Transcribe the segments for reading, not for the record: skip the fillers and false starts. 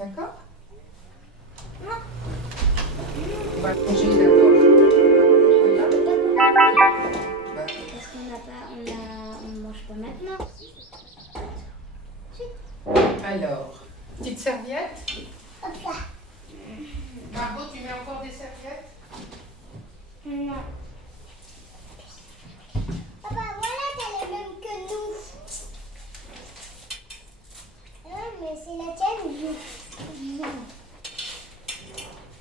D'accord? On va plonger d'abord. Parce qu'on n'a pas, on mange pas maintenant. Alors, petite serviette. Margot, tu mets encore des serviettes? Non. Papa, voilà, t'as les mêmes que nous. Mais c'est la tienne ou non?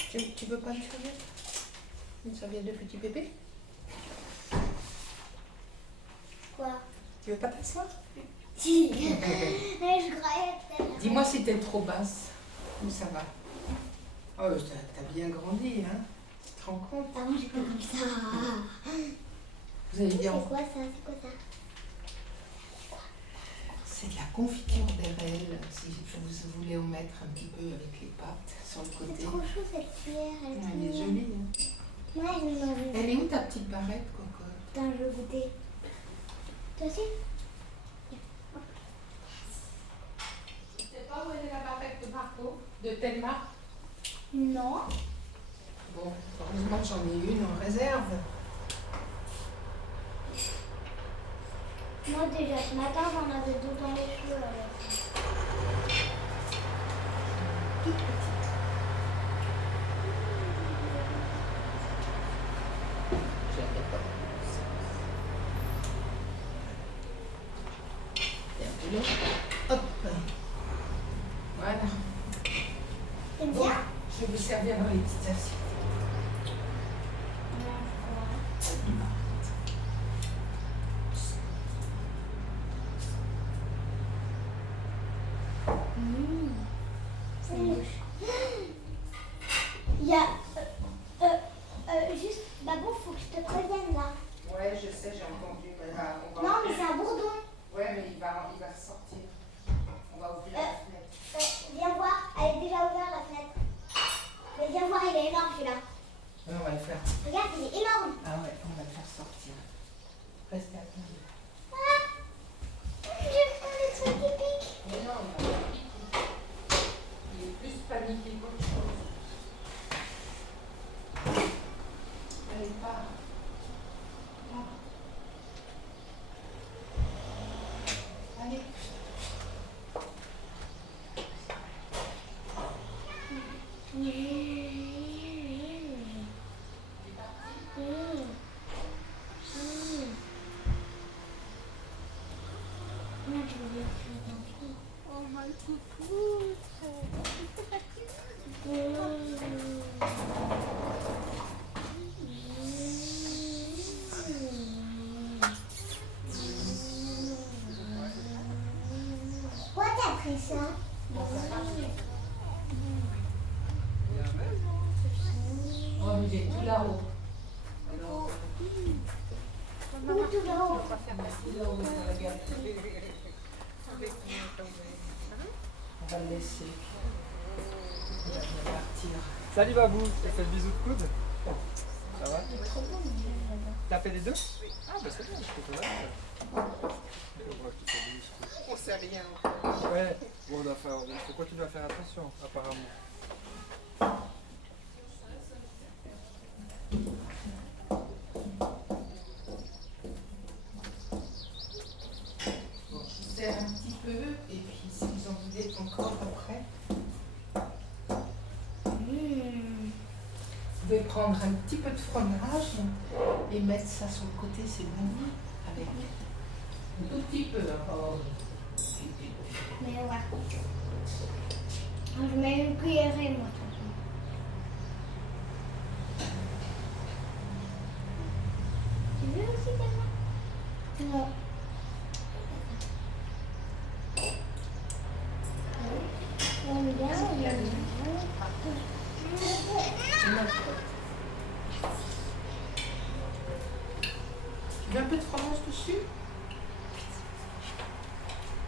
Tu veux pas une serviette? Une serviette de petit bébé? Quoi? Tu veux pas t'asseoir? Si. Je croyais que Dis-moi si t'es trop basse. Ou ça va? Oh, t'as bien grandi, hein? Tu te rends compte? Avant, j'étais comme ça. Vous allez C'est dire, quoi ça? C'est quoi ça? c'est de la confiture d'érelle. Si vous voulez en mettre un petit peu avec les pâtes sur le C'est côté. trop chaud cette cuillère. Elle est, Elle est jolie, hein? Ouais, elle m'a vu. Elle est où ta petite barrette, cocotte? Putain, je veux goûter. Toi aussi? Tu sais pas où est la barrette de Margot? De telle marque? Non. Bon, heureusement que j'en ai une en réserve. Moi déjà ce matin j'en avais deux dans les cheveux. Alors. Toute petite. J'adore. Et un peu long. Hop. Voilà. T'aimes Bon, bien? je vais vous servir dans les petites assiettes. C'est moche. Il y a juste, Babou, faut que je te prévienne là. Ouais, je sais, j'ai entendu. Non, mais c'est un bourdon. Ouais, mais il va sortir. On va ouvrir la fenêtre. Viens voir, elle est déjà ouverte la fenêtre. Mais viens voir, il est énorme celui-là. Ouais, on va le faire. Regarde, il est énorme. Ah ouais, on va le faire sortir. Restez à table. Ah, je vais prendre le truc qui pique. Mais non, il va pas piquer. Il est plus paniqué qu'autre chose. Allez, pars. Pars. Allez. Oh my coucou. Pourquoi t'as pris ça? Oh, mais il est tout là-haut. Alors, Où tout là-haut? on va faire tout là-haut dans la galerie. On va le laisser. Il va bien partir. Salut Babou, t'as fait le bisou de coude? Ça va? Il est trop beau, mon Dieu, là-bas. T'as fait les deux? Ah bah c'est bien, je peux te donner. On sait rien. Ouais, bon, il faut continuer à faire attention, apparemment. Bon, je vous sers un petit peu et puis si vous en voulez encore après, vous pouvez prendre un petit peu de fromage et mettre ça sur le côté, c'est bon, avec un tout petit peu. Oh. Mais ouais. Je mets une cuillerée, moi, de toute façon. Tu veux aussi, Thelma? Non. On aime bien, on aime bien. Tu veux un peu de fromage dessus?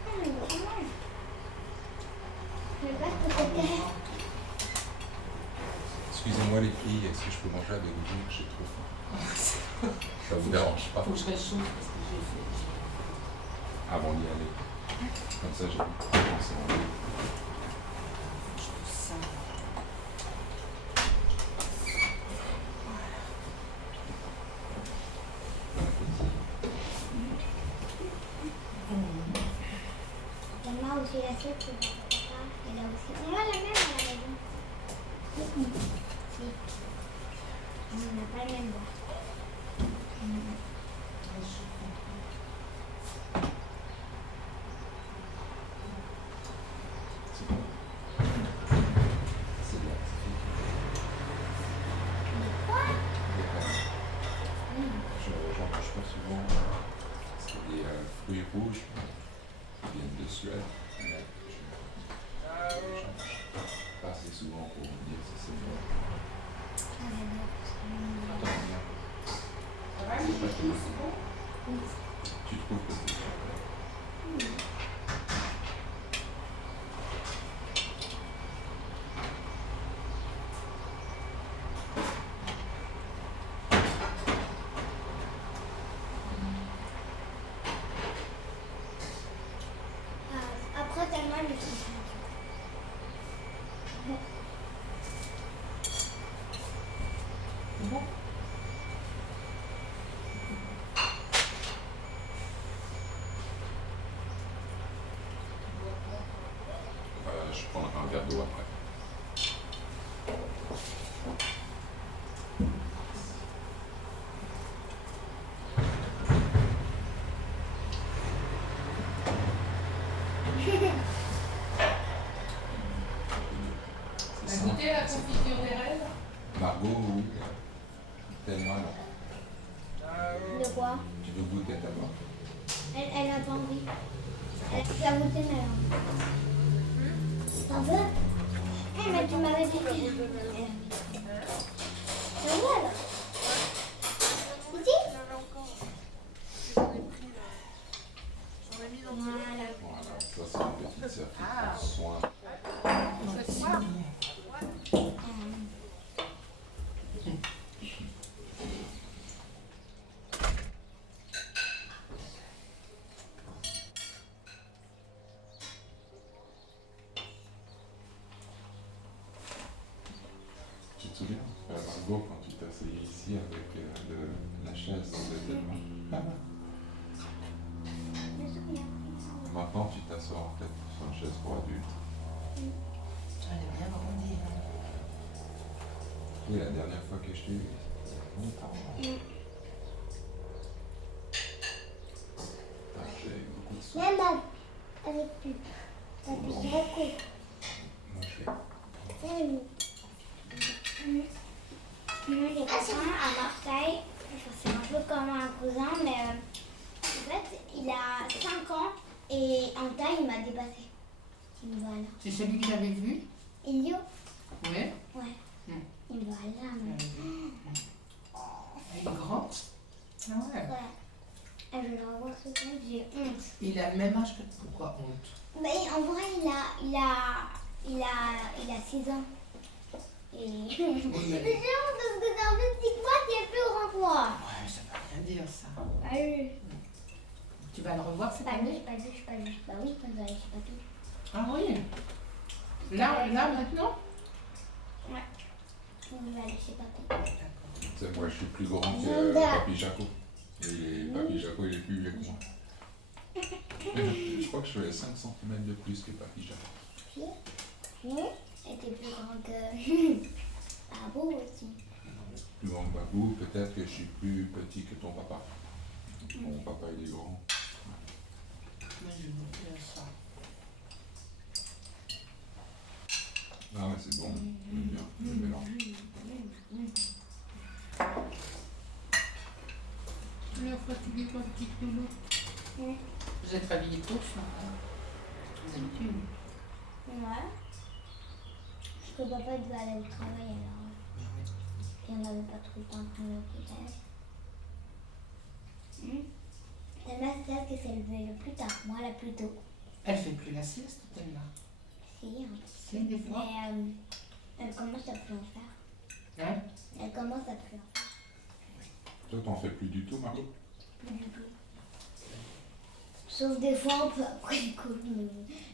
Ah, le fromage. Je vais pas te côté. Excusez-moi les filles, est-ce que je peux manger avec vous? J'ai trop faim. Ça vous dérange pas? Faut que je réchauffe parce que j'ai fait. Avant d'y aller. Comme ça, j'ai commencé. l'assiette, c'est de papa. Et là aussi. On a la même à la maison. Si. On n'a pas le même bois. C'est bon. C'est bien. Quoi? J'en mange pas souvent. C'est des fruits rouges qui viennent de Suède. Mais j'en mange pas assez souvent pour me dire si c'est bon. T'aimes bien. Ça va, les choux, c'est bon? Tu trouves que c'est bon? Après, tellement le suis. C'est bon? Je prends un verre d'eau après. T'as goûté la confiture des rêves? Margot, oui. Tellement non. De quoi? Tu veux goûter d'abord? Elle n'a pas envie. Elle a goûté, mais elle a envie. T'en veux? Eh, mais tu m'avais dit que... T'en veux alors? Ici? Voilà. Voilà, ça c'est une petite sœur qui prend soin. Tu te souviens, Margot, quand tu t'asseyais ici avec la chaise de main? Je me souviens. Maintenant, tu t'assois en fait sur une chaise pour adulte. Elle est bien grandi. Oui, la dernière fois que je t'ai vu, c'était longtemps. J'ai beaucoup de soin. Même avec plus. Avec beaucoup. Moi, je fais. Moi, j'ai quelqu'un à Marseille. Enfin, c'est un peu comme un cousin, mais en fait, il a 5 ans et en taille, il m'a dépassé. Voilà. C'est celui que j'avais vu? Elio? Ouais. Ouais. Hmm. Voilà. Il est grand? Ah ouais. Ouais. Et je le revois souvent, j'ai honte. Il a le même âge que... Pourquoi honte? Mais en vrai, il a 6 ans. Et... Oui, J'ai honte mais... parce que t'es un petit quoi, tu es plus grand que moi. Ouais, ça veut rien dire ça. Allez. Tu vas le revoir cette Pas année? dit, pas dit, pas dit. Bah oui, quand je sais pas tout. Ah oui. Là maintenant? Ouais. On va aller chez papy. D'accord. Tu sais, moi, je suis plus grand que Papy Jaco. Et Papy Jaco, il est plus vieux que moi. Je crois que je fais 5 cm de plus que Papy Jaco. Oui. Et t'es plus grand que Babou aussi. Plus grand que Babou, peut-être que je suis plus petit que ton papa. Mon papa, il est grand. Moi, je vous fais ça. Ah ouais, c'est bon. J'aime bien le mélange. La fatiguée, ma petite loulou. Oui. Vous êtes habillés tôt ce matin? D'habitude. Ouais. Parce que papa devait aller au travail alors. Et on n'avait pas trop le temps de prendre le petit-déj. C'est ma sœur qui s'est levée le plus tard, moi la plus tôt. Elle fait plus la sieste, elle là. Si, hein. Si, des fois. Mais elle commence à plus en faire. Hein? Elle commence à plus en faire. Toi, t'en fais plus du tout, Margot? Plus du tout. Sauf des fois un peu après l'école, mais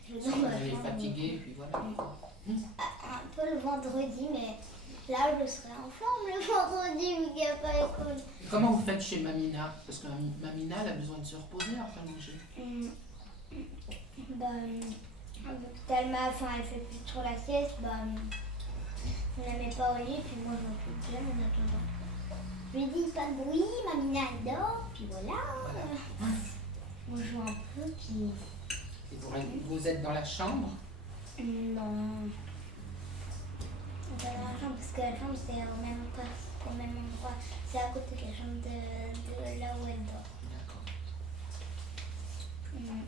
je vais dans ma Elle est chambre. fatiguée, puis voilà. Un peu le vendredi, mais là je serai en forme le vendredi vu qu'il n'y a pas l'école. Comment vous faites chez Mamina? Parce que Mamina, elle a besoin de se reposer après manger. Ben, Talma, enfin, elle fait plus trop la sieste, bah, on la met pas au lit, puis moi, je m'occupe d'elle en attendant. Je lui dis pas de bruit, Mamina elle dort, puis voilà. On joue un peu, puis... Et vous êtes dans la chambre? Non. On va dans la chambre, parce que la chambre, c'est au même endroit. C'est à côté de la chambre de là où elle dort. D'accord.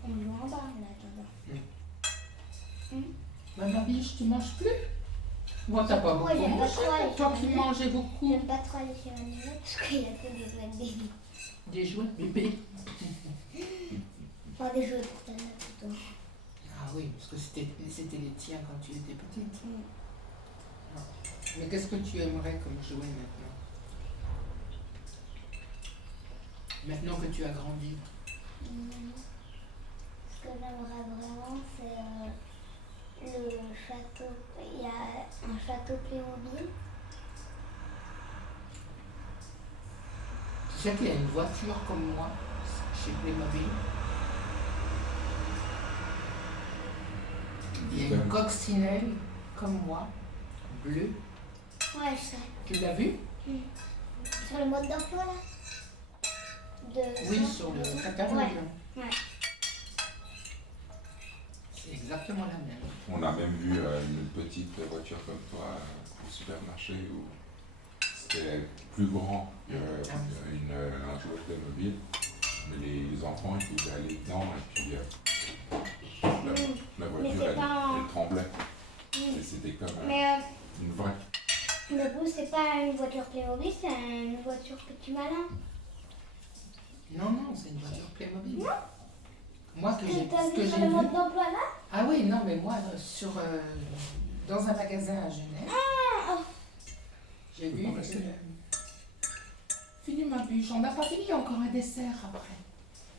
On joue en bas en attendant. Maman biche, tu manges plus? Moi, t'as pas beaucoup Ouais, j'aime pas mangé, trop aller toi chez qui Mamina. mangeais beaucoup. J'aime pas trop aller chez Mamina parce qu'il y a que des jouets de bébé. Des jouets bébés. Enfin, des jouets pour Talma plutôt. Ah oui, parce que c'était les tiens quand tu étais petite. Mais qu'est-ce que tu aimerais comme jouet maintenant? Maintenant que tu as grandi. Ce que j'aimerais vraiment, c'est le château. Il y a un château Playmobil. Tu sais qu'il y a une voiture comme moi chez Playmobil. Il y a une coccinelle comme moi, bleue. Ouais, je sais. Tu l'as vue? Sur le mode d'emploi là. Oui, sur le catalogue. Ouais. C'est exactement la même. On a même vu une petite voiture comme toi au supermarché où c'était plus grand qu'un jouet Playmobil. Mais les enfants ils pouvaient aller dedans et puis la voiture elle tremblait. Et c'était comme une vraie. Le coup, c'est pas une voiture Playmobil, c'est une voiture Petit Malin. Non, c'est une voiture Playmobil. Non. Moi, T'as vu que sur j'ai le vu. mode d'emploi là? Ah oui, non, mais moi, dans un magasin à Genève, j'ai vu. Fini ma bûche, on n'a pas fini encore un dessert après.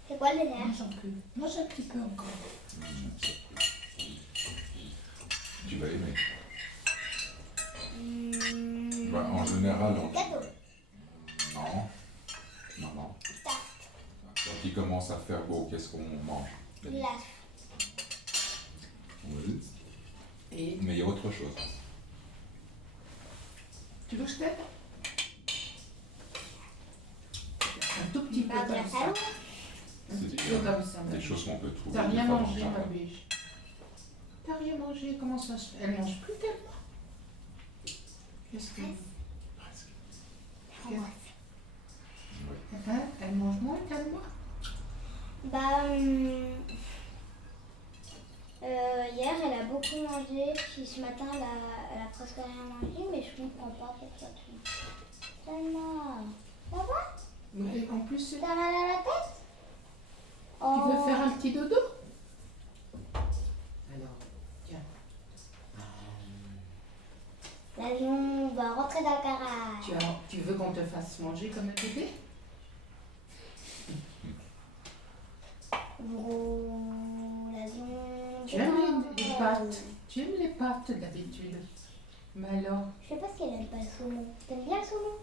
C'est quoi le dessert? Mange un petit peu encore. Tu vas aimer. Bah, en général, Gâteau. Non. Quand il commence à faire beau, qu'est-ce qu'on mange? Glace. Oui. Et Mais il y a autre chose. tu veux que je t'aide? Un tout petit peu Bah, de comme la ça. salade. Un petit C'est peu comme ça. ma des biche. choses qu'on peut trouver. T'as rien des fois dans le mangé, ma jardin. biche. T'as rien mangé, comment ça se fait? Elle mange plus tellement. Qu'est-ce que... Presque. Framboise. Oui. Hein? Elle mange moins qu'elle moi? Bah, hier, elle a beaucoup mangé, puis ce matin, elle a presque rien mangé, mais je comprends pas pourquoi tu... Tellement... Ça va? Mais en plus, c'est... T'as mal à la tête? Tu veux faire un petit dodo? Alors, tiens. L'avion va rentrer dans le garage. Tu veux qu'on te fasse manger comme un bébé? L'avion... Tu aimes les pâtes? Tu aimes les pâtes d'habitude? Mais alors, Je sais pas si elle aime pas le saumon. T'aimes bien le saumon?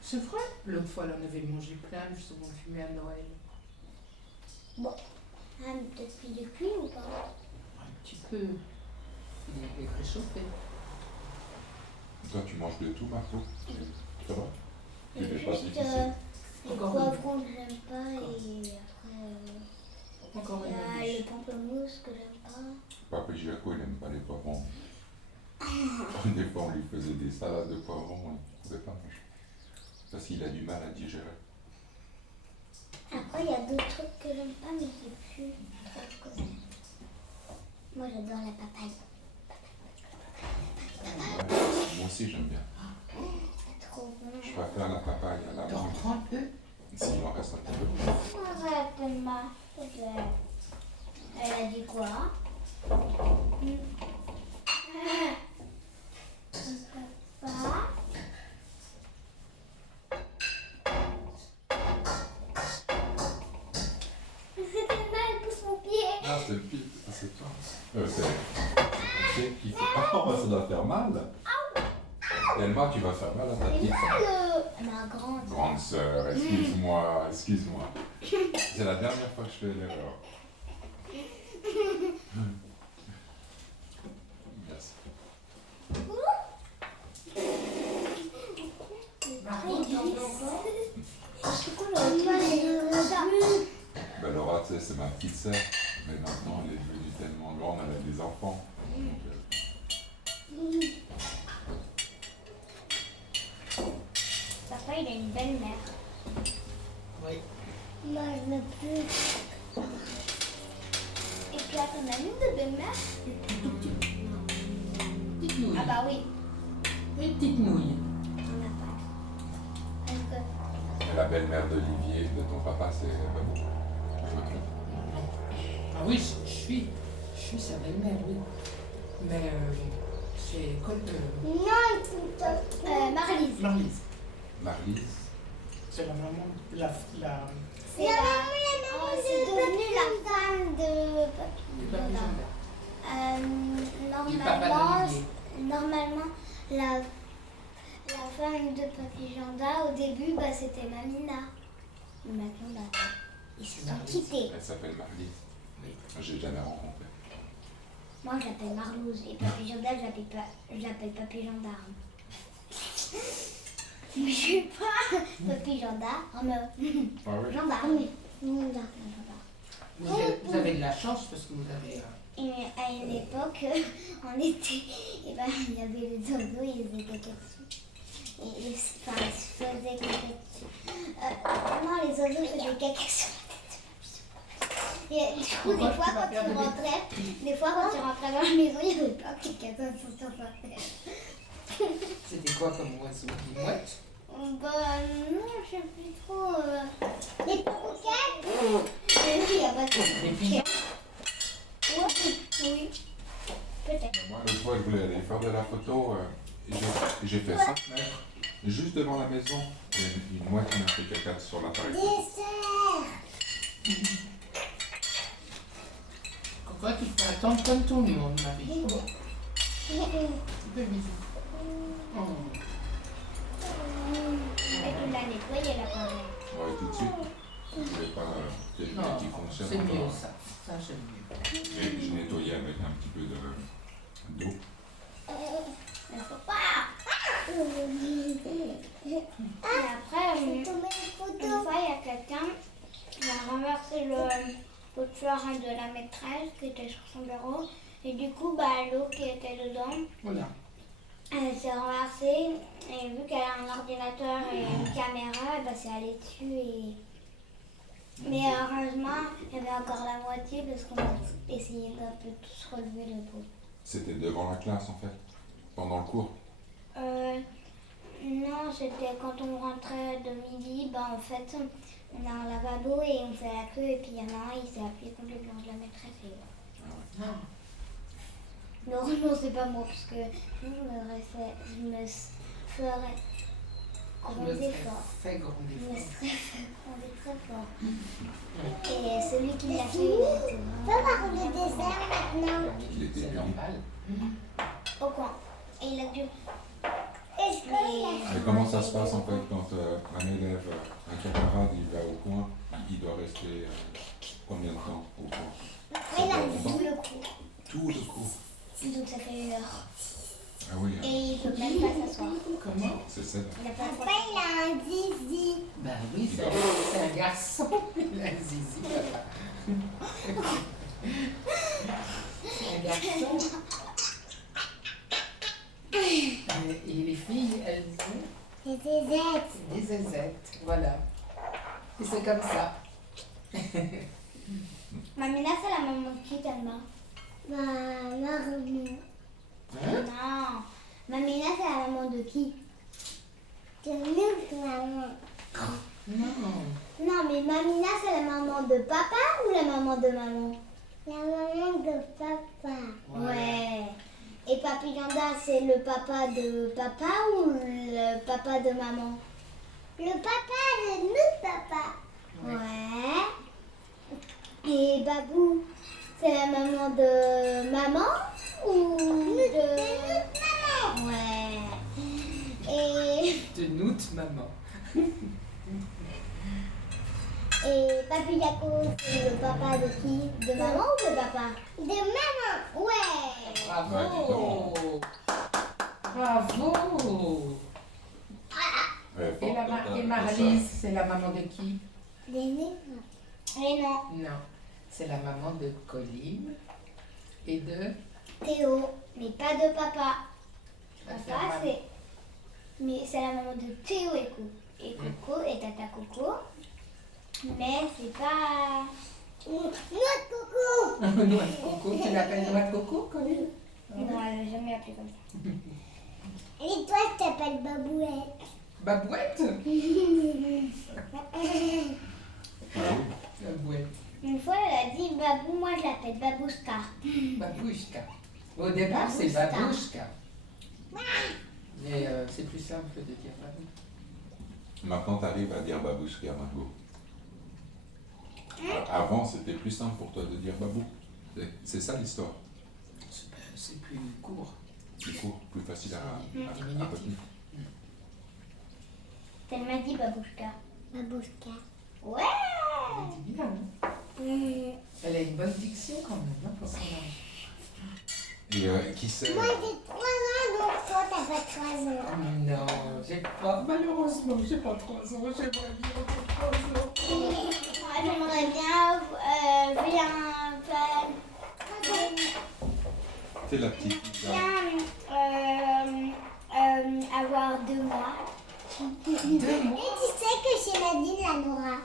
c'est vrai? L'autre fois, elle en avait mangé plein, le saumon fumé à Noël. Bon. Ah, mais peut-être qu'il est cuit ou pas? Un petit peu. Il est réchauffé. Toi, tu manges de tout, Marco? Ça va? Il y a C'est pas juste difficile. les Encore poivrons que j'aime pas et après Encore il y une a biche. le pamplemousse que j'aime pas. Papa Jaco, il n'aime pas les poivrons. Des fois, on lui faisait des salades de poivrons, il ne pouvait pas manger. Parce qu'il a du mal à digérer. Après il y a d'autres trucs que j'aime pas mais c'est plus trop que ça. Moi j'adore la papaye. Ouais, moi aussi, j'aime bien. C'est trop bon. Je préfère la papaye à la T'en mangue. prends un peu? S'il en reste un petit peu. Arrête Thelma. Elle a dit quoi? Papa. C'est Thelma, elle pousse mon pied. Ah, c'est le pire, c'est toi. C'est qui fait. Oh, ça doit faire mal. Tellement tu vas faire mal à ta C'est petite mal sœur. ma grande. Grande sœur, excuse-moi. C'est la dernière fois que je fais l'erreur. C'est cool, ça. Ben Laura, tu sais, c'est ma petite sœur, mais maintenant elle est devenue tellement grande, elle a des enfants. Donc, Papa, il a une belle-mère. Oui. Moi, je veux plus. Et puis, là, t'en as une de belle-mère? Petite nouille. Ah bah oui, Une petite nouille. t'en as pas. Parce que et la belle-mère d'Olivier, de ton papa, c'est Babou. Je me trompe. Ah oui, je suis sa belle-mère, oui. Mais c'est Marlise. Marlise. Marlise. C'est la maman, la C'est la... Oh, c'est devenu la femme de du papy Jean-Bert. Du papa d'Olivier. Normalement, la femme de Papy Janda, au début, bah, c'était Mamina. Mais maintenant, bah, ils se sont Marlise. quittés. Elle s'appelle Marlise. Oui. Je l'ai jamais rencontrée. Moi, je l'appelle Marlouse. Et Papy Janda, je l'appelle Papy Gendarme. Mais je suis pas Papy Gendarme. Ah oui? Gendarme. Vous avez de la chance parce que vous avez... Et à une époque, en été, et ben, il y avait les oiseaux, ils faisaient caca dessus. Et ils se faisaient caca dessus. Non, les oiseaux faisaient caca sur la tête de Papy. Et du coup, des fois, quand tu rentrais dans la maison, il y avait plein de caca sur sa tête. C'était quoi comme oiseau? Des mouettes? Bah non, je sais plus trop. Les perroquets? Mais oui, il n'y a pas de Des perroquets. pigeons? Oui, peut-être. Moi, l'autre fois, je voulais aller faire de la photo. Et j'ai fait 5 mètres. Juste devant la maison, il y a une mouette qui m'a fait caca sur l'appareil. Pourquoi tu peux attendre comme tout le monde, Marie? Tu peux bisous. Oh. Et tu l'as nettoyé l'appareil. Ouais, tout de suite. Je voulais pas quelqu'un Non, qui fonctionne c'est mieux encore. ça. Ça, j'aime mieux. Je nettoyais avec un petit peu d'eau. Il faut pas. Et après, une fois, il y a quelqu'un qui a renversé le pot-fleur de la maîtresse qui était sur son bureau. Et du coup, bah, l'eau qui était dedans, Voilà. elle s'est renversée. Et vu qu'elle a un ordinateur et une caméra, bah, c'est allé dessus. Mais heureusement, il y avait encore la moitié parce qu'on a essayé d'un peu tous relever le pot. C'était devant la classe en fait, pendant le cours. Non, c'était quand on rentrait de midi, bah en fait, on a un lavabo et on fait la queue et puis il y en a un, il s'est appuyé contre le bureau de la maîtresse et voilà. Ah. Mais heureusement, c'est pas moi parce que sinon je me ferais gronder fort. Fait gronder Je me fort. serais fait gronder très fort. Et celui qui l'a fait, il était vraiment... le dessert maintenant. Il était C'est puni. normal. Au coin. Et il a dû... Mais comment ça se passe en fait quand un élève, un camarade, il va au coin, il doit rester combien de temps au coin? Il a tout le cours. Tout le cours. Donc ça fait 1 heure. Ah oui, Et il peut même pas s'asseoir. Comment? c'est ça. Il a pas le droit. Papa, il a un zizi. Ben oui, c'est un garçon. Il a un zizi, papa. C'est un garçon. Et les filles, elles ont C'est des zézettes. des zézettes. Voilà. Et c'est comme ça. Mamina, c'est la maman de qui, Thelma? Maman. Hein? Non. Mamina, c'est la maman de qui? De nous, maman. Non. Non, mais Mamina, c'est la maman de papa ou la maman de maman? La maman de papa. Ouais. Et Papy Yanda, c'est le papa de papa ou le papa de maman? Le papa de notre papa. Ouais. Et Babou, c'est la maman de maman ou de notre maman? Ouais. Et Maman. Et Papy Yako, c'est le papa de qui? De maman ou de papa? De maman, ouais. Bravo. Bravo. Et Marlise, c'est la maman de qui? D'aîné. Et non. Non, c'est la maman de Colline et de... Théo, mais pas de papa. Bah, Papa, c'est... Mais c'est la maman de Théo et Coco. Et Coco et Tata Coco. Mais c'est pas... Noix de coco. Noix de coco, tu l'appelles noix de coco, Colline? Non, elle n'a jamais appelé comme ça. Et toi, je t'appelle Babouette. Babouette? Ah oui. Babouette. Une fois, elle a dit Babou, moi je l'appelle Babouska. Babouchka. Au départ, c'est Babouchka. Mais c'est plus simple de dire Babou. Maintenant, tu arrives à dire Babouchka, Margot. Avant, c'était plus simple pour toi de dire Babou. C'est ça l'histoire. C'est plus court. Plus court, plus facile à Diminutif. retenir. Elle m'a dit Babouska. Babouska. Ouais. Elle dit bien, hein. Elle a une bonne diction quand même, hein, pour son âge. Et qui c'est Moi j'ai 3 ans, donc toi t'as pas 3 ans. Non, j'ai pas, malheureusement, j'ai pas 3 ans, j'aimerais bien avoir 3 ans. Moi j'aimerais bien C'est la petite. avoir 2 mois. 2 mois? Et tu sais que chez Nadine, la Nora,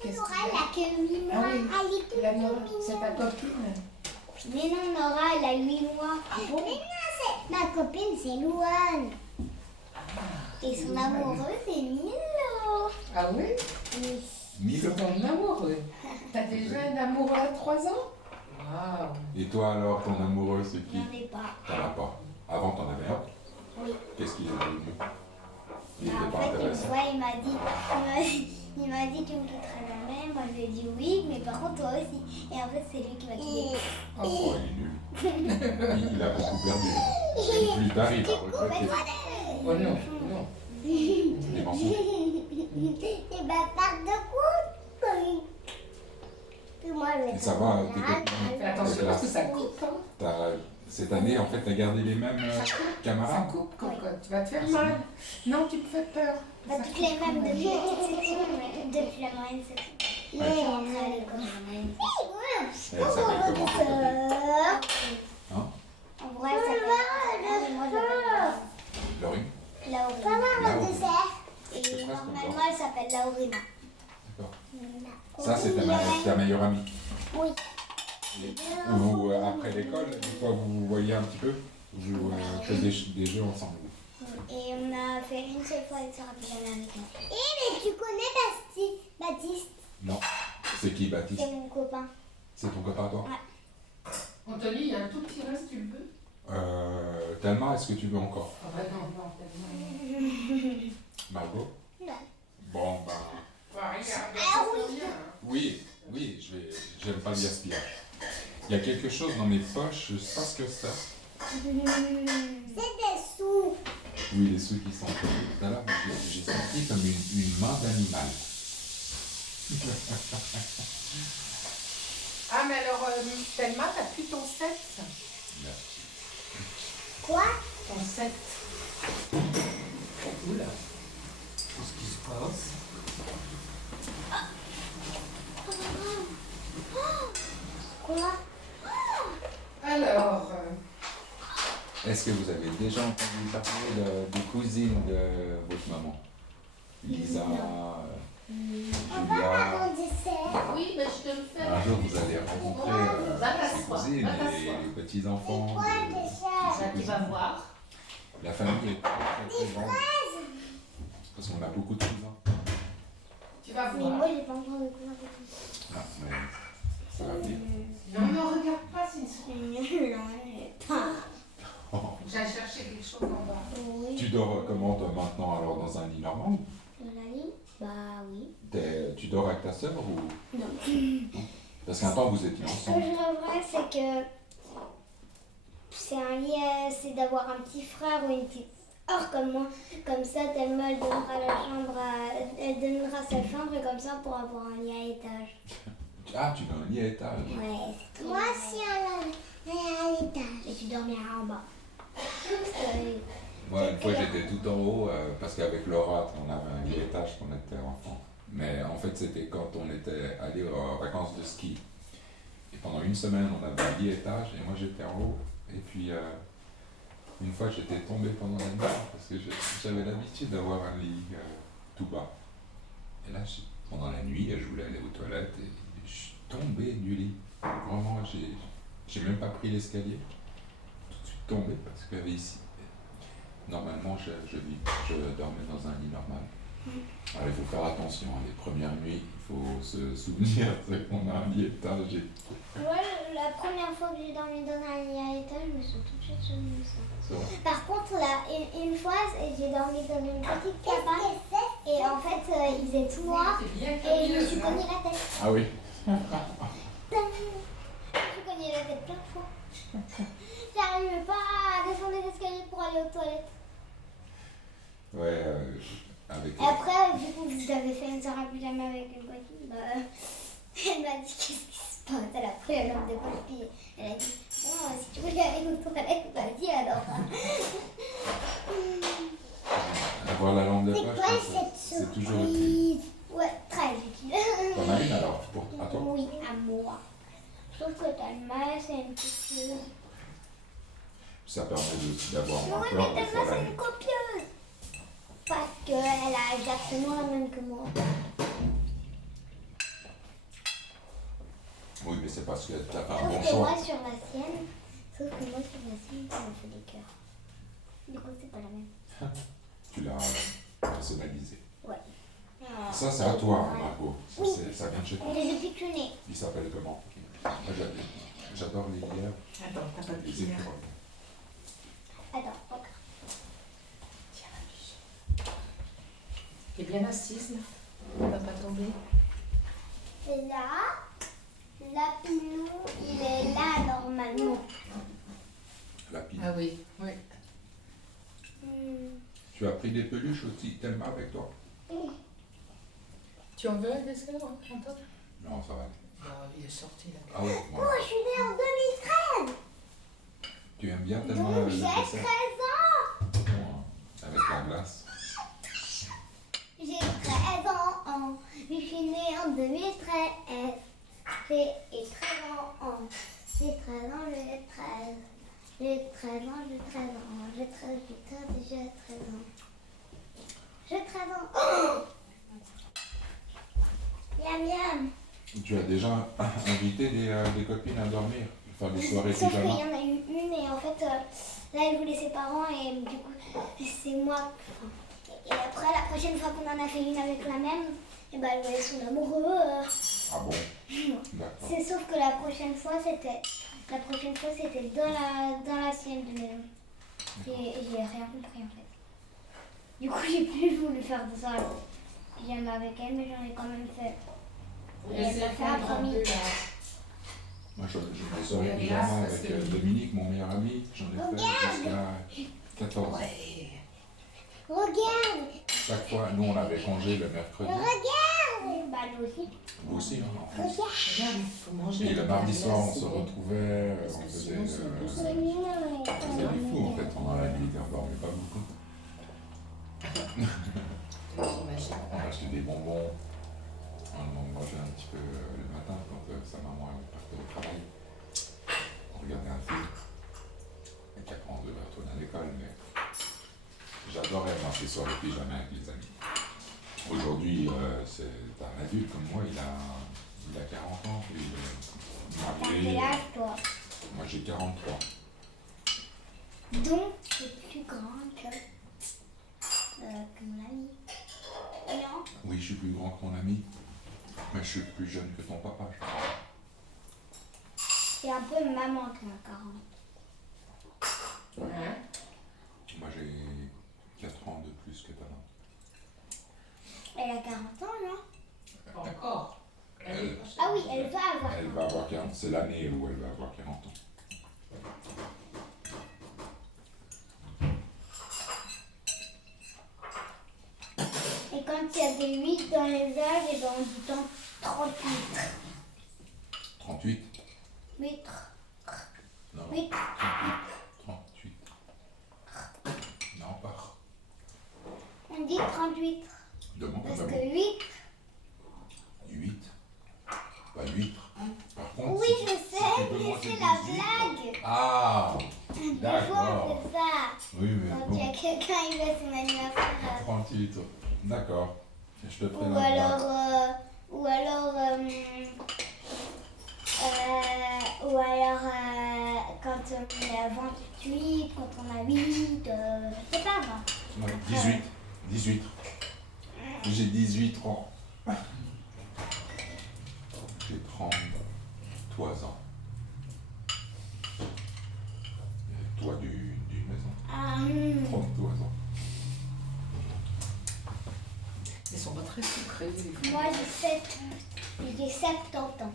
Qu'est-ce Nora qu'il elle a que 8 mois. Ah oui, Elle est toute La Nora, c'est ta mignonne. copine? Mais non, Nora, elle a 8 mois. Ah bon? Mais non, c'est ma copine, c'est Louane. Et son Louane. amoureux, c'est Milo. Ah oui? Oui. Milo. C'est ton amoureux. T'as déjà un amoureux à 3 ans? Waouh! Et toi alors, ton amoureux, c'est qui? J'en ai pas. T'en as pas. Avant, t'en avais un. Oui. Qu'est-ce qu'il est devenu? Il En n'était pas fait, une intéressant. fois, il m'a dit tu me quitterais jamais. Moi, je lui ai dit oui, mais par contre, toi aussi. Et en fait, c'est lui qui m'a quitté. Oh, il est nul. Il a beaucoup perdu. Et plus tard, il va regretter. Oh non, non. Des mensonges. Et bah, part de quoi? Puis moi, je vais Et ça va, tes copines? Fais attention parce que ça coupe, hein. Cette année, en fait, t'as gardé les mêmes Ça camarades? coupe, cocotte. Tu vas te faire mal. Non, tu me fais peur. Pas Ça toutes les coupe. mêmes depuis la petite section, mais depuis la moyenne section. Ouais. Mais après, à l'école, la moyenne section. Elle s'appelle comment, ta copine? Hein? En vrai, ça s'appelle. Moi, je l'appelle Laurie? Laurina. Laurina. Et C'est presque normalement, encore. elle s'appelle Laurina. D'accord. Ça, c'est ta meilleure amie. Oui. Et vous, après l'école, une fois que vous vous voyez un petit peu, vous faites des jeux ensemble. Et on a fait une seule fois une soirée pyjama avec moi. Mais tu connais Baptiste? Non. C'est qui, Baptiste? C'est mon copain. C'est ton copain, toi? Anthony, il y a un tout petit reste, tu le veux? Tellement, est-ce que tu veux encore? Ah bah non, non, tellement. Margot? Non. Bon, ben. Bah, regarde, Ah ça oui. fait bien, hein. Oui, j'aime pas le gaspillage. Il y a quelque chose dans mes poches, je sais pas ce que c'est. C'est des sous. Oui, les sous qui sont tombés. Tout à l'heure, j'ai senti comme une main d'animal. Ah, mais alors, Thelma, t'as plus ton 7? Quoi? Ton 7. Oula. Qu'est-ce qui se passe? Quoi? Alors, Est-ce que vous avez déjà entendu parler des cousines de votre maman? Lisa, Julia. oui, mais je te le fais. Un jour, vous allez rencontrer Va ces t'asseoir, cousines va et t'asseoir. les petits-enfants. Quoi de déjà? ces Là, tu vas cousines. voir. La famille est très grande. Parce qu'on a beaucoup de cousins. Tu vas Mais voir. moi, j'ai pas encore de cousins. Ah, mais ça va venir. Non, ne regarde pas, c'est une souris. Non, J'ai cherché quelque chose en bas. oui. Tu dors comment toi maintenant alors dans un lit normal? Dans la lit? Bah oui. Tu dors avec ta sœur ou? Non. Parce qu'un temps vous étiez Ce que ensemble. je rêverais, c'est que c'est un lit, c'est d'avoir un petit frère ou une petite sœur comme moi. Comme ça, Thelma, elle donnera la chambre elle donnera sa chambre et comme ça, pour avoir un lit à étage. Ah, tu veux un lit à étage. Ouais, c'est trop. Moi aussi, à l'étage. Et tu dormiras en bas. Moi, une fois, j'étais tout en haut parce qu'avec Laura, on avait un vieil étage quand on était enfant. Mais en fait, c'était quand on était allé aux vacances de ski. Et pendant une semaine, on avait un vieil étage et moi, j'étais en haut. Et puis, une fois, j'étais tombé pendant la nuit parce que j'avais l'habitude d'avoir un lit tout bas. Et là, pendant la nuit, je voulais aller aux toilettes et je suis tombé du lit. Vraiment, j'ai même pas pris l'escalier. Tout de suite tombé parce qu'il y avait ici. Normalement, je dormais dans un lit normal. Alors, il faut faire attention. Les premières nuits, il faut se souvenir qu'on a un lit étage. Moi, la première fois que j'ai dormi dans un lit à étage, je me suis tout de suite souvenu de ça. Par contre, là, une fois, j'ai dormi dans une petite cabane et en fait, il faisait tout noir et je me suis cogné la tête. Ah oui. Je me suis cogné la tête plein de fois. J'arrivais pas à descendre les escaliers pour aller aux toilettes. Ouais, avec. Et après, vu que j'avais fait une soirée plus jamais avec une copine, elle m'a dit qu'est-ce qui se passe. Elle a pris un lampe de poche, puis elle a dit bon, si tu veux aller aux toilettes, vas-y alors. Avoir la lampe de C'est poche, quoi c'est toujours utile. Ouais, très utile. T'en as une alors à toi? Oui, à moi. Sauf que Talma, c'est une petite chose. Ça permet d'avoir Oui, encore mais des fois Talma, la c'est nuit. une copieuse. Parce qu'elle a exactement la même que moi. Oui, mais c'est parce que t'as fait un Sauf bon que choix. moi, sur la sienne, ça me fait des cœurs. Du coup, c'est pas la même. Tu l'as personnalisé. Ouais. Ça, c'est à toi, Margot. Ça vient de chez toi. Elle est depuis que je suis née. Il s'appelle comment? Moi, j'adore les lièvres, Attends, t'as pas de les cuillère. écureuils. Attends, hop. Tiens, la biche. T'es bien assise là? On va pas tomber. Et là, Lapinou, il est là normalement. La pile. Ah oui, oui. Tu as pris des peluches aussi, Thelma, avec toi? Tu en veux un dessert, Antoine? Non, ça va. Il est sorti là. Ah oui, Oh, moi. je suis née en 2013. Tu aimes bien Thelma Donc le j'ai 13 dessert? ans. Avec la glace. J'ai 13 ans. Je suis née en 2013. J'ai 13 ans. J'ai 13 ans, j'ai 13. J'ai 13 ans, j'ai 13 ans. J'ai 13, j'ai 13 ans. J'ai 13 ans. Oh, miam miam. Tu as déjà invité des copines à dormir? Faire des soirées Sauf qu'il y pyjama? en a eu une et en fait, là elle voulait ses parents et du coup c'est moi. Et après la prochaine fois qu'on en a fait une avec la même, et ben elle voulait son amoureux. Ah bon? D'accord. C'est sauf que la prochaine fois c'était dans la sienne de maison. Et j'ai rien compris en fait. Du coup j'ai plus voulu faire de ça. J'aime avec elle mais j'en ai quand même fait. Et elle m'a fait un promis. Moi, j'ai des soirées pyjama avec Dominique, mon meilleur ami. J'en ai fait jusqu'à 14 ans. Ouais. Regarde. Chaque fois, nous, on avait congé le mercredi. Regarde. Bah nous aussi. Vous aussi, hein, en plus. Regarde, il faut manger. Et le de mardi la soir, on glace, se et- retrouvait, Parce on que faisait, sinon, c'est on douce. faisait du fou, en fait, pendant la nuit, on dormait pas beaucoup. J'imagine. On achetait des bonbons, on mangeait un petit peu le matin quand sa maman elle partait au travail. On regardait un film. Et puis après, on devait retourner à l'école, mais j'adorais moi ces soirées pyjama avec les amis. Aujourd'hui, c'est un adulte comme moi, il a 40 ans, il est T'as marié. quel âge toi? Moi j'ai 43. Donc c'est plus grand que mon ami. Non? Oui, je suis plus grand que ton ami, mais je suis plus jeune que ton papa, je crois. C'est un peu maman qui a 40. Hein? Moi j'ai 4 ans de plus que ta maman. Elle a 40 ans, non? Pas encore. Elle- Ah oui, elle va avoir. Elle va avoir 40, c'est l'année où elle va avoir 40 ans. Et quand il y a des 8 dans les âges, et ben on dit tant 38. 38? 8. Non. 8. 38. Non, dit 38. Demande Parce pas que 8. 8. Pas 8. Par contre, Oui, si je tu- sais, si tu peux mais manger c'est la 18, blague. Ah, Des fois, d'accord. on fait ça. Oui, mais Quand bon. il y a quelqu'un qui fait son anniversaire. 38. D'accord. Je te ferai Ou la blague. alors, quand on est à 28, quand on a 8, je sais pas moi. Non, 18. 18. J'ai 18 ans. J'ai 33 ans. Et toi d'une maison. Ah, 33 ans. Ils sont pas très sucrés, les moi j'ai 70 ans.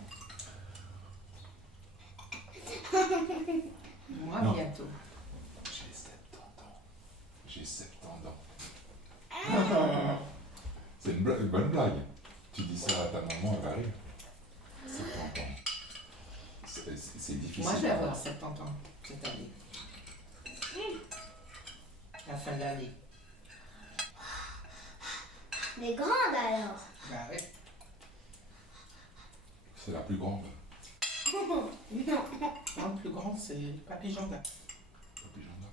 Moi, Non. bientôt. J'ai 70 ans. J'ai 70 ans. C'est une bonne blague. Tu dis ça à ta maman, elle va rire. 70 ans. C'est difficile. Moi, je vais avoir 70 ans cette année. À la fin de l'année. Mais grande alors. Bah ouais. C'est la plus grande. Non. Non, le plus grand, c'est Papy Janda. Papy Janda.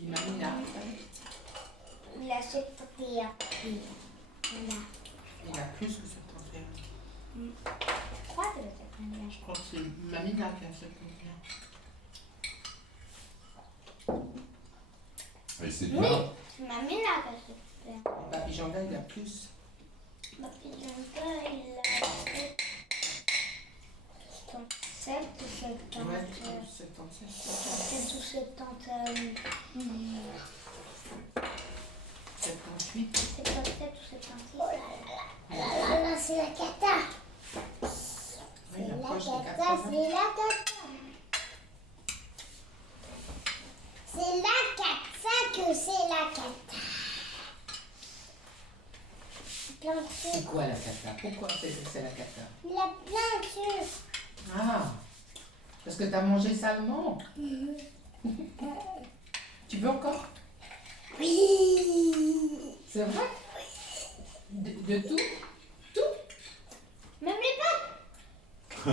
Il m'a mis là. Il a 71. Voilà. Il a plus que 71. Je crois que c'est 71. Je crois que c'est Mamina qui a 71. Et c'est Oui, bien. c'est ma mine là qui a 71. Papy Janda, il a plus. Ma fille Janda, il a 77 ou 70. Ouais, 77. 77 ou 70. 78. 77 ou 76. Oh là là, c'est la cata. Oui, C'est il la approche des cata, 80. c'est la cata. C'est la cata que c'est la cata. Plein de C'est sucre. quoi la cata? Pourquoi c'est la cata? Il a plein de sucre. Ah, parce que t'as mangé salement. Tu veux encore? Oui. C'est vrai? De tout? Même les pâtes.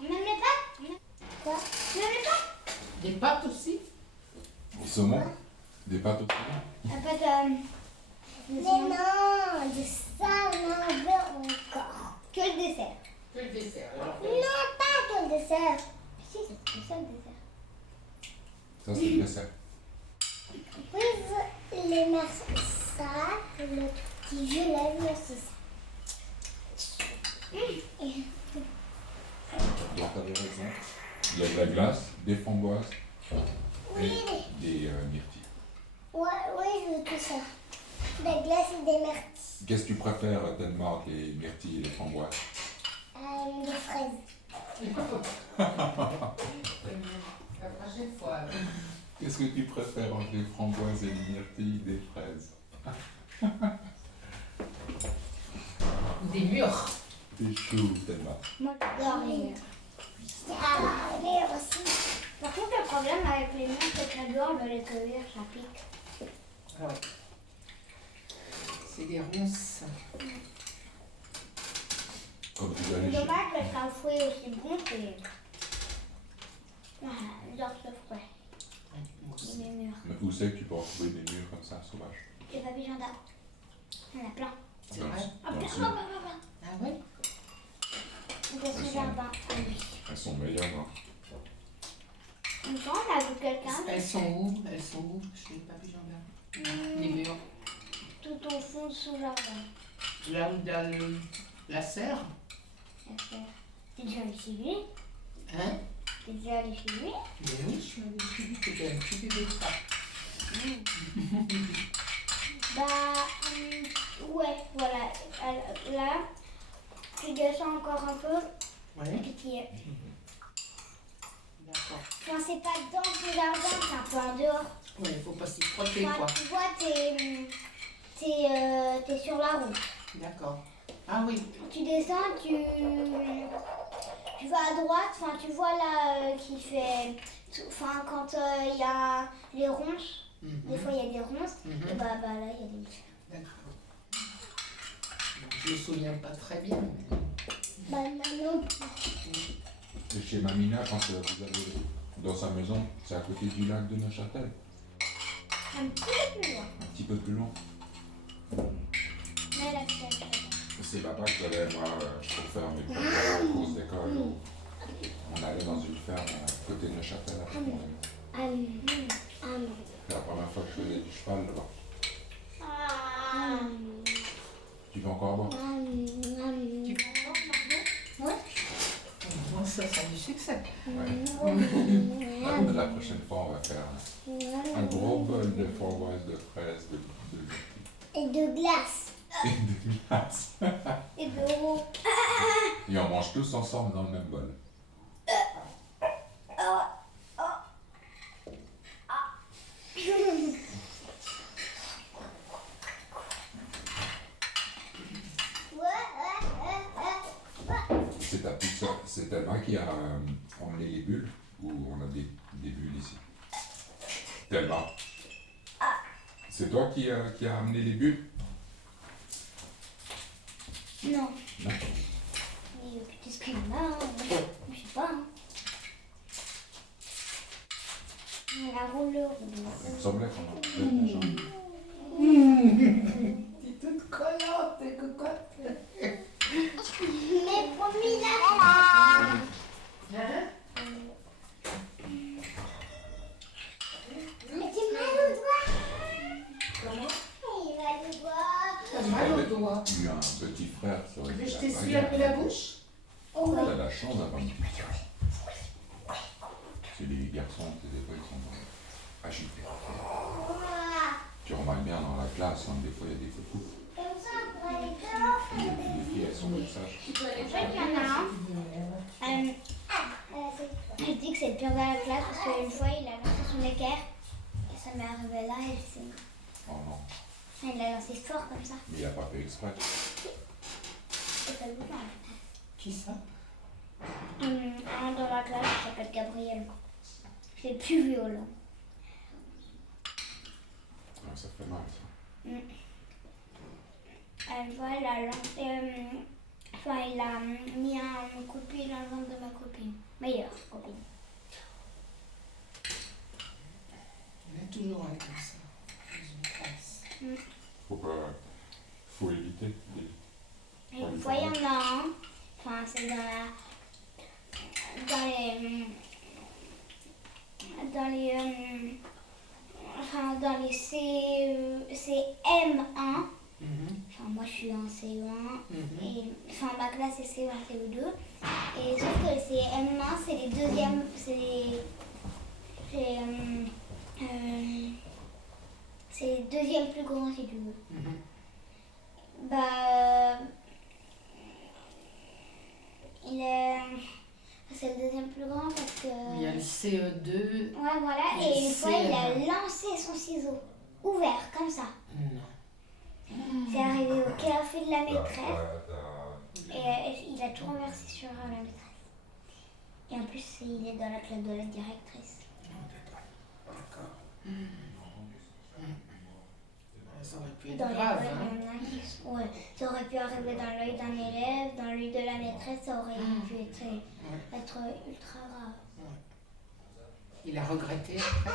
Même les pâtes. Quoi? Même les pâtes. Des pâtes aussi? Au saumon. Des pâtes au saumon. La pâte mais non, de ça, on en veut encore. Que le dessert. Que le dessert. Non, pas que le dessert. Si, c'est ça le dessert. Ça, c'est le dessert. Oui, les merci ça, le petit jeu, la vie aussi ça. Donc, t'avais raison. Il y a de la glace, des framboises Oui, et des myrtilles. ouais, oui, je veux tout ça. La glace et des myrtilles. Qu'est-ce que tu préfères, Danemark, les myrtilles et les framboises? Des fraises. La prochaine fois. Qu'est-ce que tu préfères entre les framboises et les myrtilles et des fraises? Des mûres. T'es chou, Danemark. Moi, j'adore les murs. Ah, les murs aussi. Par contre, le problème avec les murs, c'est que j'adore le lait cueillir, ça pique. Ah ouais. C'est des ronces. Comme tu vas C'est aller chez... dommage parce qu'un fruit aussi bon, c'est. Ah, j'adore ce fruit. Moi aussi. Les murs. Mais où c'est que tu peux retrouver des murs comme ça, sauvages? Les papilles gendarmes. Il y en a plein. C'est vrai? Ah, Dans le plein, sud. plein, plein, plein. Ah ouais? Dans ce jardin. Ah oui. Elles sont meilleures, hein. Une fois, on a vu quelqu'un Elles sont où? Elles sont où chez les papy gendarmes? Les murs. tout au fond de ce jardin. Là où il y a la serre? T'es déjà allé chez lui? Hein? T'es déjà allé chez lui? Mais oui, je suis allée chez lui. C'était un petit bébé de ça. Ouais, voilà. Là, tu descends encore un peu et Ouais. puis tu y es. D'accord. Enfin, c'est pas dans ce jardin, c'est un peu en dehors. Ouais, il faut pas s'y frotter Enfin, quoi. tu vois, t'es sur la route. D'accord. Ah oui. Tu descends, tu vas à droite, enfin tu vois là qui fait, enfin quand il y a les ronces, Des fois, il y a des ronces. Et bah là, il y a des bouches. D'accord. Bon, je me souviens pas très bien. Bah non. Et chez Mamina, quand vous allez dans sa maison, c'est à côté du lac de Neuchâtel. Un petit peu plus loin. Un petit peu plus loin. Mais là, c'est C'est là-bas que j'allais, moi, pour faire mes premières courses d'école. On allait dans une ferme à côté de Neuchâtel avec mon ami. C'est la première fois que je faisais du cheval là-bas. Tu veux encore boire? Tu veux encore, Margot? Ouais. Bon, ça a du succès. Ouais. La prochaine fois, on va faire un gros bol de framboises, de fraises, Et de glace. et de glace. Et de roux. Et on mange tous ensemble dans le même bol. C'est Thelma qui a emmené les bulles, ou on a des bulles ici? Thelma. C'est toi qui a amené les bulles? Non. Non. Mais qu'est-ce qu'il y en a? Je sais pas. La rouleur. Il me semblait qu'on en avait déjà. T'es toute collante, t'es cocotte. Mais promis là. Hein? Mais tu mal au doigt. Comment? Il va le doigt. T'as mal au doigt. Il y a un petit frère sur Tu veux le que je t'essuie un peu la bouche? T'as la chance d'avoir un petit frère. C'est les garçons, des fois, ils sont agités. Tu remarques bien dans la classe, hein, des fois, il y a des faux coups. Comme ça, pour aller dehors. Les filles, elles sont comme ça. En fait, il y en a un. Je dis que c'est le pire de la classe parce qu'une fois il a lancé son équerre et ça m'est arrivé là et c'est. Oh non, Il l'a lancé fort comme ça. mais il n'a pas fait exprès. Et ça bouge en fait. Qui ça? Un dans la classe qui s'appelle Gabriel. C'est le plus violent. Ouais, ça fait mal, ça. Une fois, il a lancé. Enfin, il a mis un coup de pied dans le ventre de ma copine. Meilleure copine. Il y en a toujours un comme ça. Dans une classe. Faut éviter. Et une fois, il y en a un. Enfin, c'est dans les CM1. Enfin, moi je suis en CE1 et enfin ma classe c'est CE1, CE2 et sauf que les CM1 c'est les deuxièmes, c'est les deuxièmes plus grands si tu veux. Bah c'est le deuxième plus grand parce que Il y a le CE2. ouais voilà et et une fois il a CM1. lancé son ciseau ouvert comme ça. Non. C'est arrivé au café de la maîtresse et il a tout renversé sur la maîtresse. Et en plus, il est dans la classe de la directrice. D'accord. Ça aurait pu être Dans grave, l'école, hein? il y en a qui sont- ouais, ça aurait pu arriver dans l'œil d'un élève, dans l'œil de la maîtresse, ça aurait pu être ultra grave. Il a regretté après?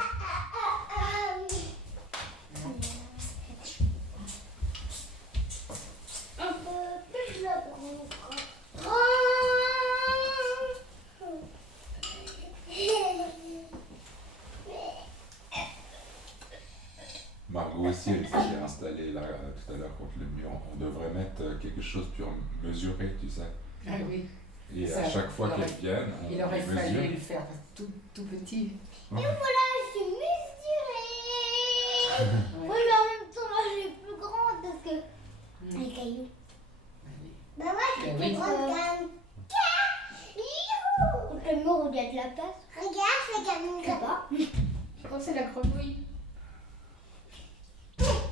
Un peu plus là pour nous. Margot aussi, elle s'est installée là tout à l'heure contre le mur. On devrait mettre quelque chose pour mesurer, tu sais. Ah oui. Et Ça, à chaque fois il aurait- qu'elles viennent, on Il aurait mesure. fallu le faire tout petit. Et voilà, je suis mesurée. Oui, mais en même temps, moi, je suis plus grande parce que les cailloux. Bah ouais, je suis Ben plus oui. grande qu'un caillou. Le mur où il y a de la place. Regarde, là-bas. Oh, c'est la grenouille.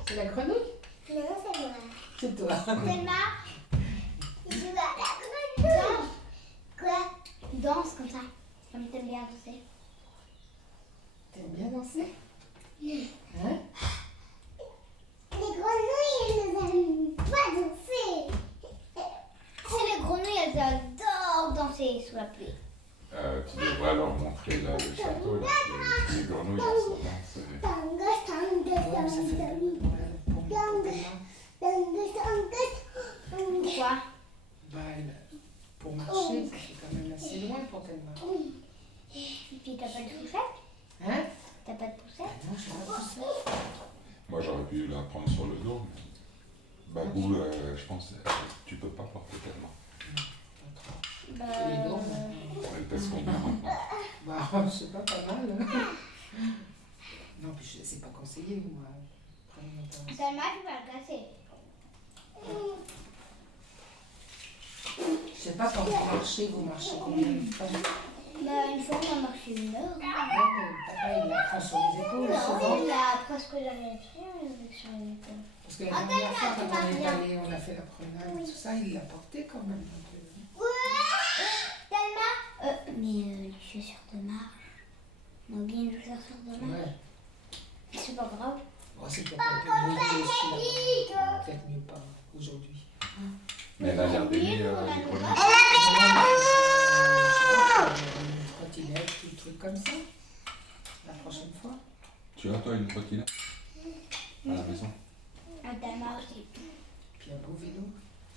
C'est la grenouille? Non, c'est moi. C'est toi. C'est ma. Je vais à la grenouille. Quoi? Danse comme ça. Comme t'aimes bien danser. T'aimes bien danser? Oui. Hein? vois plus. Tu devrais leur montrer là, le château, là, les grenouilles en ce moment. Ouais, ça fait pour Pourquoi? bah, pour marcher, ça fait quand même assez loin pour qu'elle marche. Et puis t'as pas de poussette? Hein? T'as pas de poussette? Ah non, je sais pas pousser. Moi, j'aurais pu la prendre sur le dos, mais Babou, je pense, tu peux pas porter tellement. Les dents, Elle pèse combien maintenant? bah, je sais pas mal. Non, puis c'est pas conseillé, moi. Tellement tu vas le casser. Je sais pas, quand vous marchez combien de temps? Une fois on a marché 1 heure. Ouais, mais papa, il la prend sur les épaules, souvent. Il a presque jamais pris sur les épaules. Parce que la dernière fois, quand on est allé, on a fait la promenade, tout ça, il l'a porté quand même un peu. Tellement. Mais les chaussures de marche. On a oublié les chaussures de marche. Ouais. C'est pas grave. Bon, c'est peut-être un peu mieux aussi, là. Peut-être mieux pas aujourd'hui. Mais elle a l'air d'aimer les grenouilles. Une trottinette, des trucs comme ça. La prochaine fois. Tu as toi une trottinette à la maison? Tellement aussi. Puis un beau vélo.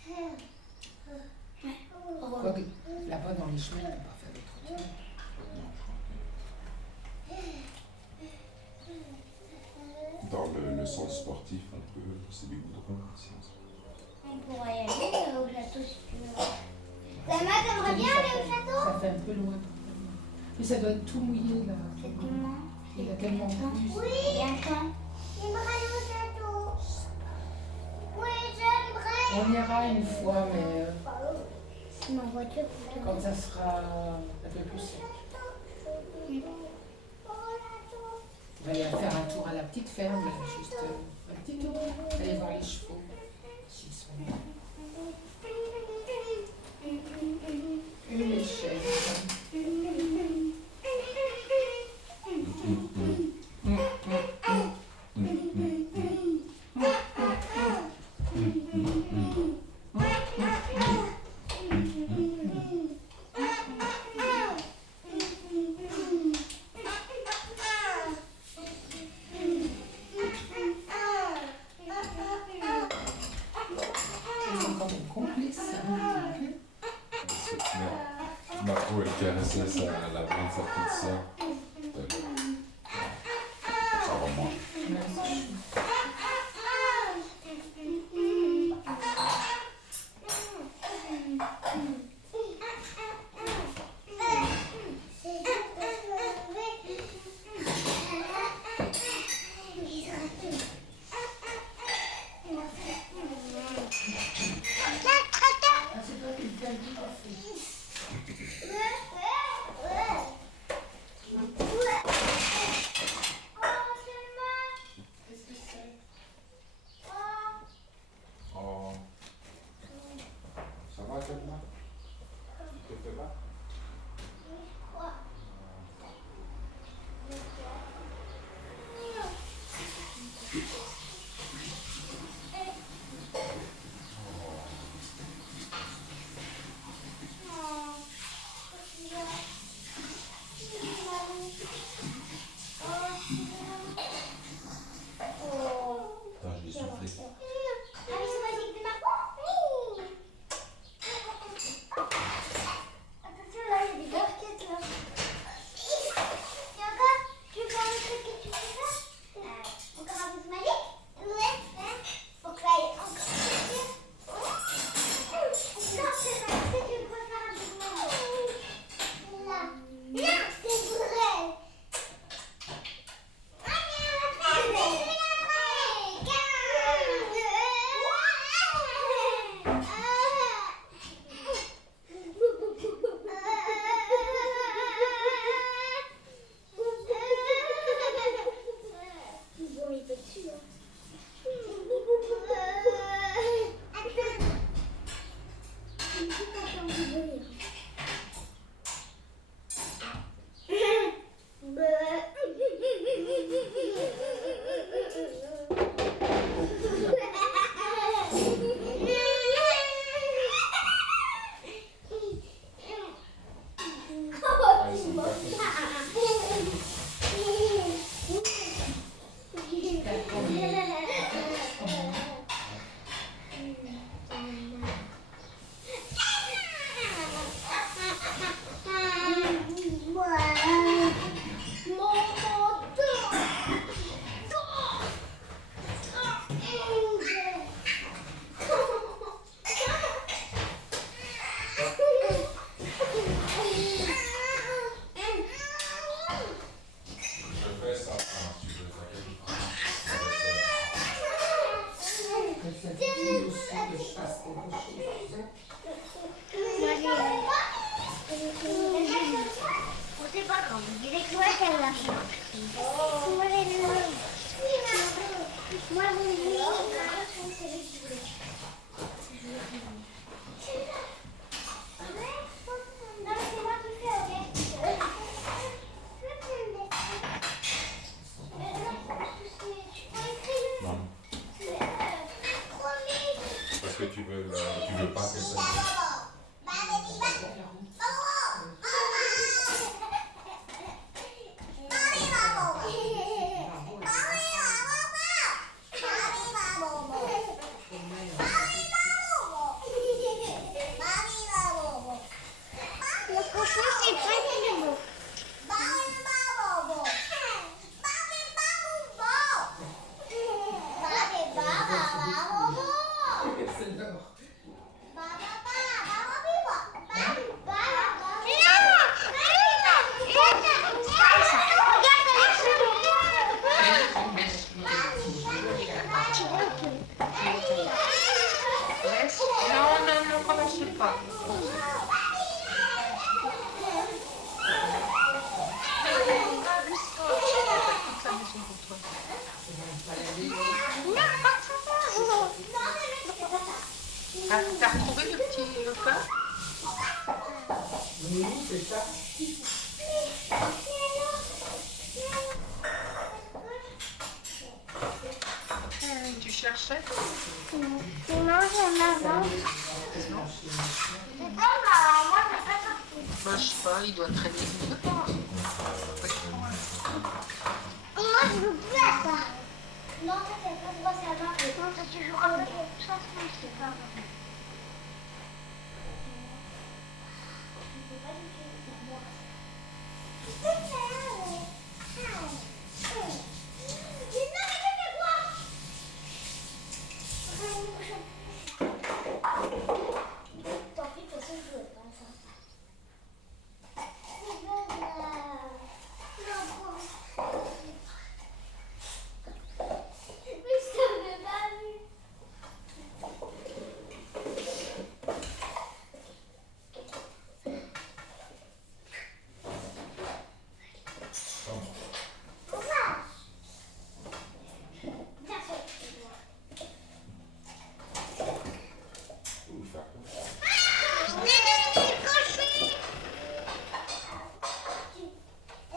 Ouais. Quoique, là-bas dans les chemins, on ne peut pas faire de trottinette. Non, je crois que dans le sens sportif, on peut, c'est des goudrons aussi. On pourrait y aller au château si tu veux. Tellement, t'aimerais bien aller au château? Ça fait un peu loin. Mais ça doit être tout mouillé là. C'est comment? Il a tellement plu. Bientôt. J'aimerais aller au château. Oui, j'aimerais. On ira une fois, mais Ma voiture plutôt. quand ça sera un peu plus sec. On va aller faire un tour à la petite ferme, juste un petit tour. Aller voir les chevaux. S'ils sont là. Et les chèvres. Ils sont quand même complices. Ma peau, elle caressait la main de sa petite sœur. Ça remonte. Oh. Ça va, Thelma? Tu te fais mal? Attends, je vais souffler. Attention, là, il y a des barquettes là. Tu veux un truc que tu fais ça? Encore un peu de malice? Ouais. Faut que ça aille encore plus. Non, c'est vrai. Est-ce que tu peux faire un peu de malice? Là. Non, c'est vrai. Allez, on va faire des trucs après. ça dit aussi que je fasse quelque chose, tu sais. C'est pas grave, je dirais que moi qu'elle l'a fait. Moi, les deux. Moi, c'est lui qui voulait. Non, mais c'est moi qui fais, ok? Non. Parce que tu veux pas que ça. C'est l'heure. Non, commencez pas. T'as retrouvé le petit repas? Oui, c'est ça. Tu cherchais? Non, j'en avance. Non. C'est comme moi, je n'ai pas sorti. Bah, je sais pas, il doit traîner quelque part. Moi, je joue plus à ça. Non, ça, c'est pas droit, c'est à main. Non, ça, tu joues à ça, c'est pas grave. Tant pis, parce que je veux pas ça. Mais je t'avais pas vu. Bien sûr. Ou faire quoi?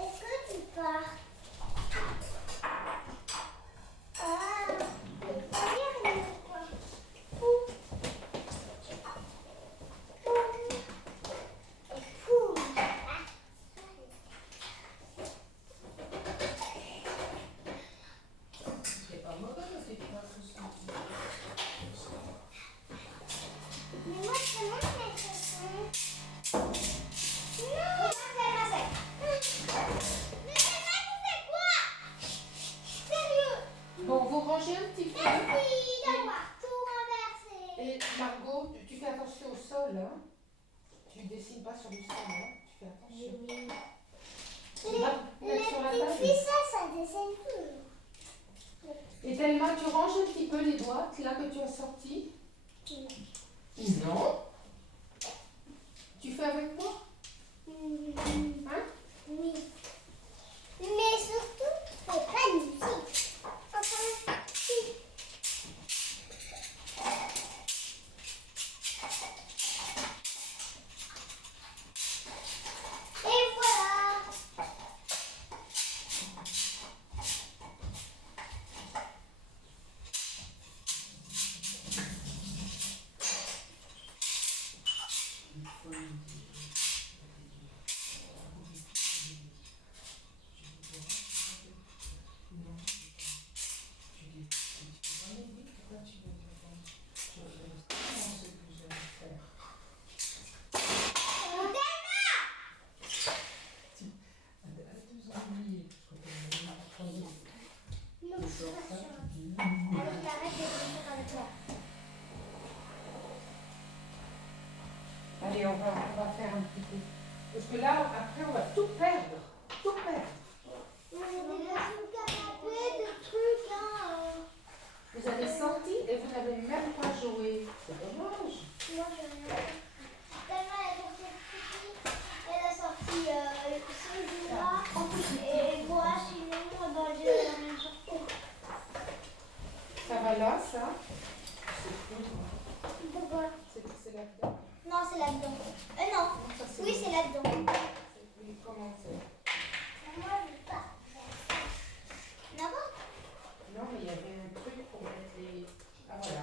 Est-ce que tu pars? C'est pas mauvais, c'est pas tout Mais moi, je peux même mettre ça. Non, c'est pas ça. Mais là, tu fais quoi? Sérieux? Bon, vous rangez un petit peu. Merci d'avoir tout renversé. Et Margot, tu fais attention au sol, hein. Tu dessines pas sur le sol, hein. Tu fais attention. Oui. Tu vas mettre sur la Les table. petites ficelles, ça dessine plus. Et Thelma, tu ranges un petit peu les boîtes là que tu as sorties? Non. Tu fais avec moi? Hein? Oui. Mais surtout, c'est pas musique. Enfin, si. Et voilà. Non, je suis pas sûre. Alors, t'arrêtes de faire avec toi. Allez, on va faire un petit peu. Parce que là, après, on va tout perdre. Tout perdre. Moi, j'ai déjà sous le canapé, des trucs, hein. Vous avez sorti et vous n'avez même C'est dommage. Moi, je rien fait. Tellement elle a sorti Suzuma et moi, sinon, bah, j'ai rien sorti. Ça va là, ça? C'est cool. Pourquoi? C'est là-dedans. Non, c'est là-dedans. Non. Non, ça, c'est Oui, c'est là-dedans. Oui, comment c'est? Moi, je veux pas. Là-bas? Non, mais il y avait un truc pour mettre les... Ah voilà,